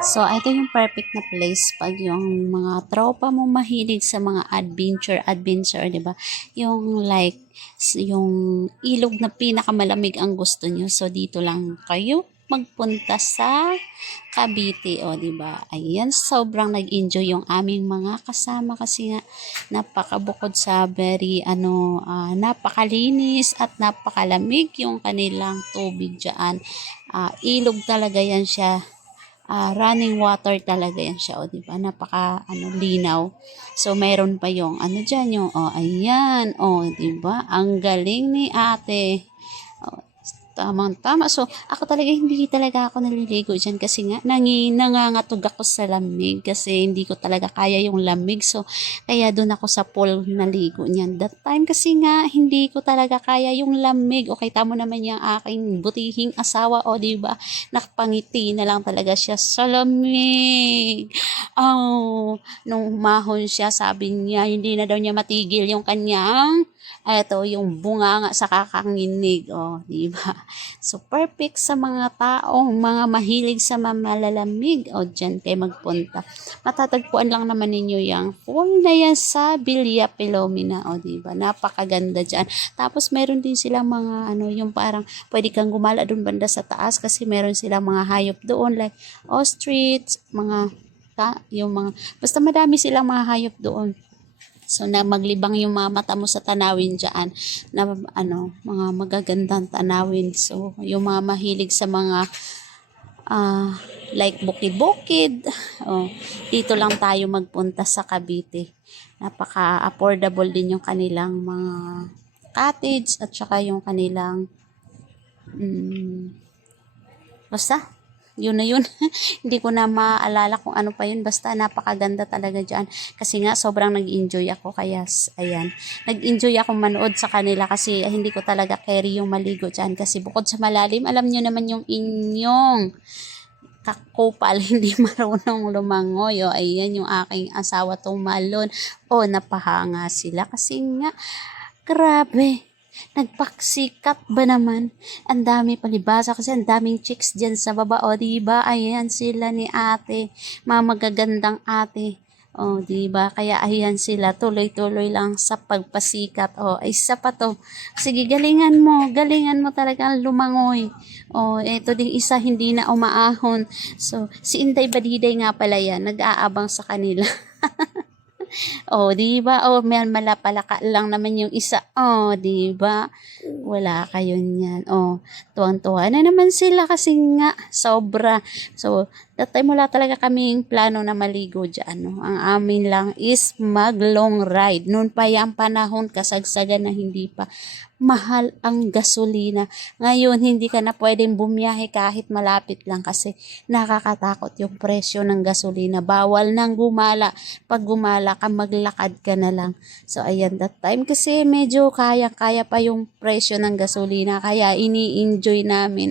So, ito yung perfect na place pag yung mga tropa mo mahilig sa mga adventure, 'di ba? Yung like yung ilog na pinakamalamig ang gusto nyo. So, dito lang kayo magpunta sa Cavite, o 'di ba? Ayan, sobrang nag-enjoy yung aming mga kasama kasi nga napakabukod sa very napakalinis at napakalamig yung kanilang tubig diyan. Ilog talaga yan siya, running water talaga yan siya, o di ba? Napaka linaw. So mayroon pa yung diyan yung ayan, di ba? Ang galing ni Ate. Tamang-tama. So, ako talaga, hindi talaga ako naliligo dyan kasi nga, nangangatog ako sa lamig kasi hindi ko talaga kaya yung lamig. So, kaya doon ako sa pool naligo niyan. That time kasi nga, hindi ko talaga kaya yung lamig. Okay, tamo naman yung aking butihing asawa, o diba? Nakapangiti na lang talaga siya sa lamig. Nung umahon siya, sabi niya, hindi na daw niya matigil yung kanyang yung bunga nga sa kakanginig, di ba? So, perfect sa mga taong mga mahilig sa mamalalamig, dyan kayo magpunta. Matatagpuan lang naman ninyo yung pool na yan sa Villa Pilomena, di ba? Napakaganda dyan. Tapos, meron din silang mga, yung parang, pwede kang gumala doon banda sa taas kasi meron silang mga hayop doon, like ostrich, basta madami silang mga hayop doon. So, na maglibang yung mga mata mo sa tanawin dyan, na mga magagandang tanawin. So, yung mga mahilig sa mga like bukid-bukid, dito lang tayo magpunta sa Cavite. Napaka-affordable din yung kanilang mga cottage at saka yung kanilang basta yun na yun. Hindi ko na maalala kung ano pa yun. Basta napakaganda talaga dyan. Kasi nga sobrang nag-enjoy ako. Kaya ayan. Nag-enjoy ako manood sa kanila kasi hindi ko talaga carry yung maligo dyan. Kasi bukod sa malalim, alam nyo naman yung inyong kakupal, hindi marunong lumangoy. Ayan yung aking asawa tumalon. Napahanga sila. Kasi nga, grabe. Nagpaksikat ba naman? Ang dami palibasa kasi ang daming chicks dyan sa baba. Diba? Ayan sila ni ate. Mga magagandang ate. Diba? Kaya ayan sila. Tuloy-tuloy lang sa pagpasikat. Ay isa pa to. Sige, galingan mo. Galingan mo talaga lumangoy. Ito ding isa hindi na umaahon. So, si Inday Badiday nga pala yan. Nag-aabang sa kanila. Di ba? May malapalaka lang naman yung isa. Di ba? Wala kayo niyan. Tuwang-tuwa na naman sila kasi nga sobra. So, that time wala talaga kaming plano na maligo dyan. No? Ang amin lang is mag-long ride. Noon pa yung panahon, kasagsagan na hindi pa mahal ang gasolina. Ngayon, hindi ka na pwedeng bumiyahe kahit malapit lang kasi nakakatakot yung presyo ng gasolina. Bawal nang gumala. Pag gumala ka, maglakad ka na lang. So, ayan, that time kasi medyo kaya-kaya pa yung presyo ng gasolina. Kaya ini-enjoy namin.